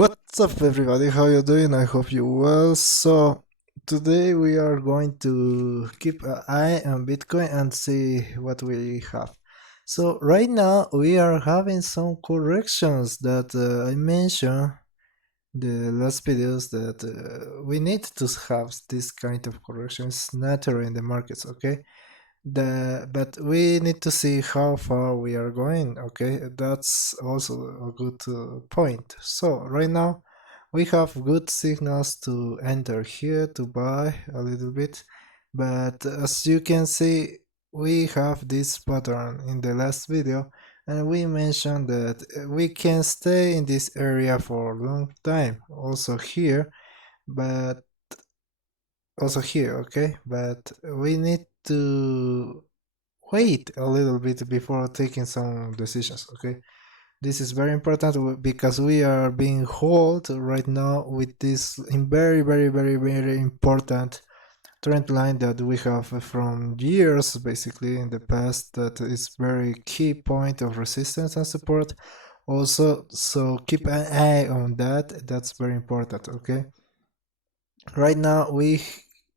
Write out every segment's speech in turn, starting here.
What's up everybody, how you doing? I hope you well. So today we are going to keep an eye on Bitcoin and see what we have. So right now we are having some corrections that I mentioned the last videos that we need to have this kind of corrections natural in the markets, okay? But we need to see how far we are going, okay? That's also a good point. So right now we have good signals to enter here to buy a little bit, but as you can see we have this pattern in the last video, and we mentioned that we can stay in this area for a long time also here, but also here, okay? But we need to wait a little bit before taking some decisions, okay? This is very important because we are being held right now with this very important trend line that we have from years basically in the past, that is very key point of resistance and support also. So keep an eye on that, that's very important, okay? Right now we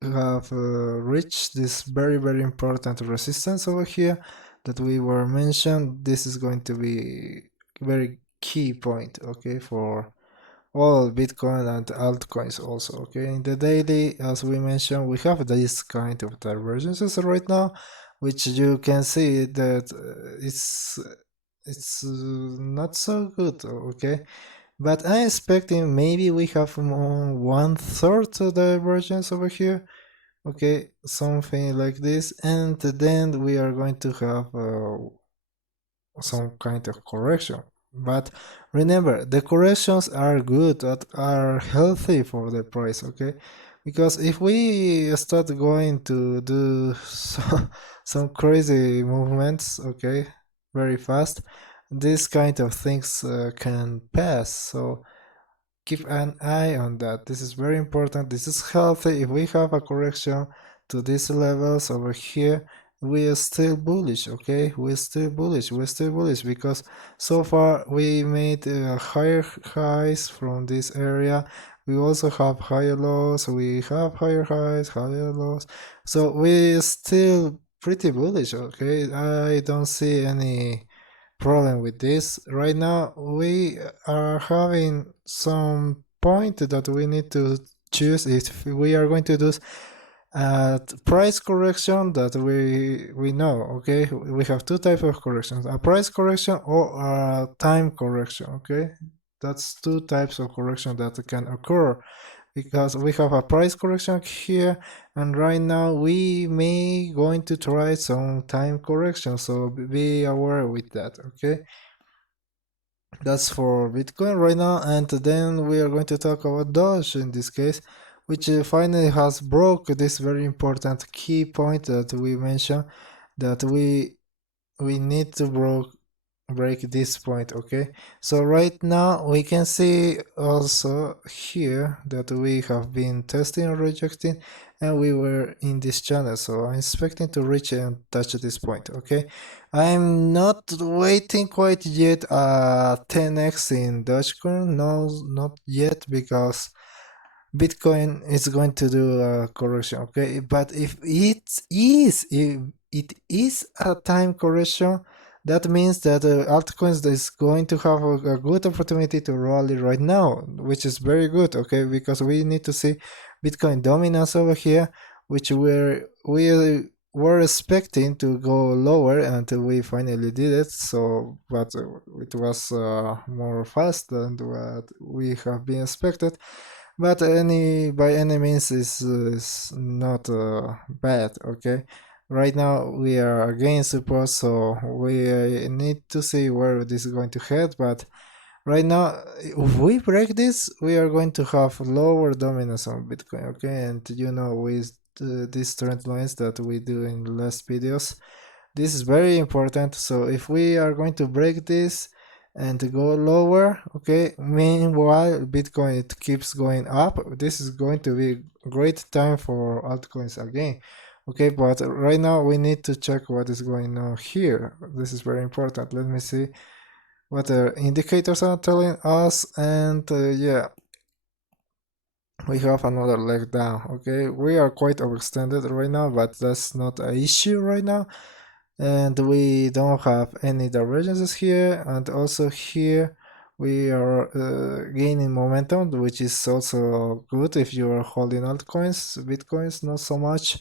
have reached this very important resistance over here that we were mentioned. This is going to be very key point, okay, for all Bitcoin and altcoins also, okay? In the daily, as we mentioned, we have this kind of divergences right now, which you can see that it's not so good, okay? But I'm expecting maybe we have more 1/3 of the divergence over here, okay, something like this, and then we are going to have some kind of correction. But remember, the corrections are good, that are healthy for the price, okay? Because if we start going to do some crazy movements, okay, very fast, this kind of things can pass. So keep an eye on that. This is very important. This is healthy. If we have a correction to these levels over here, we are still bullish, okay? We're still bullish. We're still bullish because so far we made higher highs from this area. We also have higher lows. We have higher highs, higher lows. So we're still pretty bullish, okay? I don't see any problem with this. Right now we are having some point that we need to choose if we are going to do a price correction that we know, okay? We have two types of corrections, a price correction or a time correction, okay? That's two types of correction that can occur, because we have a price correction here, and right now we may going to try some time correction, so be aware with that, okay? That's for Bitcoin right now, and then we are going to talk about Doge in this case, which finally has broke this very important key point that we mentioned, that we need to break this point, okay? So right now we can see also here that we have been testing and rejecting, and we were in this channel, so I'm expecting to reach and touch this point, okay? I'm not waiting quite yet 10x in dogecoin, no, not yet, because Bitcoin is going to do a correction, okay? But if it is a time correction, that means that altcoins is going to have a good opportunity to rally right now, which is very good, okay? Because we need to see Bitcoin dominance over here, which we were expecting to go lower until we finally did it. So, but it was more fast than what we have been expected. But by any means is not bad, okay? Right now we are against support, so we need to see where this is going to head. But right now, if we break this, we are going to have lower dominance on Bitcoin, okay? And you know, with these trend lines that we do in the last videos, this is very important. So if we are going to break this and go lower, okay, meanwhile Bitcoin it keeps going up, this is going to be a great time for altcoins again, okay? But right now we need to check what is going on here. This is very important. Let me see what the indicators are telling us, and yeah, we have another leg down. Okay, we are quite overextended right now, but that's not an issue right now, and we don't have any divergences here, and also here we are gaining momentum, which is also good if you are holding altcoins. Bitcoins not so much.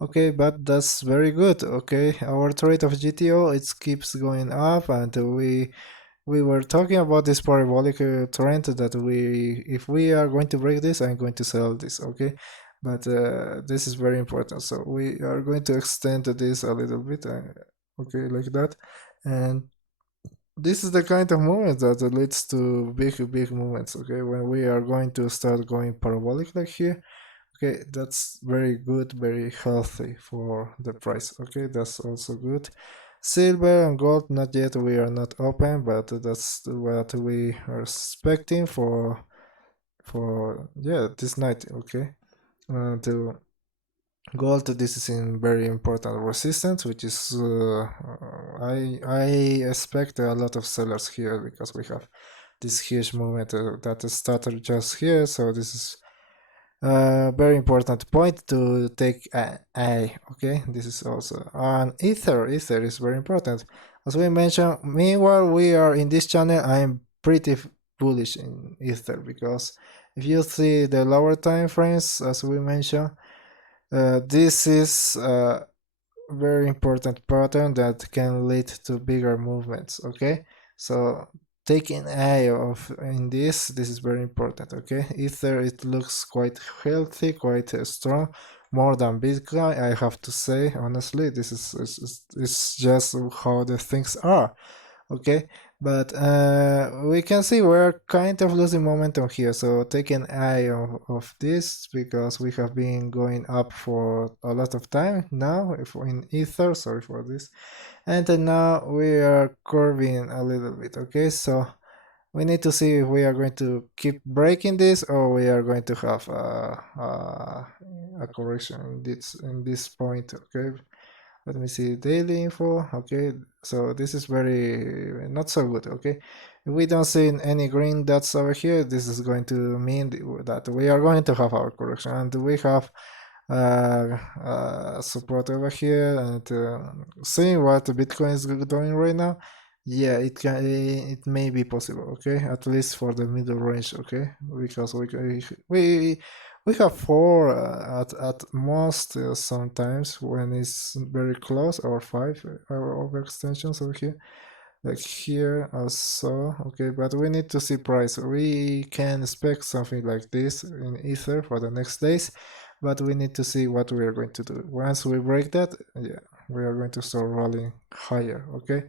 Okay, but that's very good. Okay, our trade of GTO, it keeps going up, and we were talking about this parabolic trend that if we are going to break this, I'm going to sell this. Okay, but this is very important, so we are going to extend this a little bit, okay, like that. And this is the kind of movement that leads to big movements. Okay, when we are going to start going parabolic like here, okay, that's very good, very healthy for the price. Okay, that's also good. Silver and gold, not yet, we are not open, but that's what we are expecting for yeah, this night. Okay, to gold, this is in very important resistance, which is I expect a lot of sellers here because we have this huge movement that started just here. So this is a very important point to take a eye. Okay, this is also on ether. Ether is very important, as we mentioned. Meanwhile, we are in this channel. I'm pretty bullish in ether because if you see the lower time frames, as we mentioned, this is a very important pattern that can lead to bigger movements. Okay, so taking eye of in this is very important. Okay, ether, it looks quite healthy, quite strong, more than Bitcoin, I have to say. Honestly, this is just how the things are. Okay, but we can see we're kind of losing momentum here, so take an eye of this because we have been going up for a lot of time now if in ether. Sorry for this. And then now we are curving a little bit. Okay, so we need to see if we are going to keep breaking this or we are going to have a correction in this point. Okay, let me see daily info. Okay, so this is very not so good. Okay, if we don't see any green dots over here, this is going to mean that we are going to have our correction, and we have support over here. And seeing what Bitcoin is doing right now, yeah, it may be possible. Okay, at least for the middle range. Okay, because we have four at most sometimes when it's very close, or five overextensions over here, like here also. Okay, but we need to see price. We can expect something like this in ether for the next days, but we need to see what we are going to do. Once we break that, yeah, we are going to start rolling higher. Okay,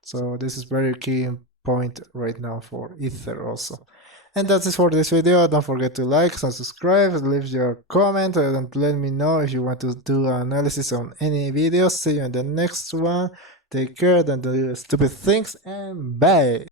so this is very key point right now for ether also. And that's it for this video. Don't forget to like and subscribe, leave your comment, and let me know if you want to do analysis on any videos. See you in the next one. Take care, don't do stupid things, and bye.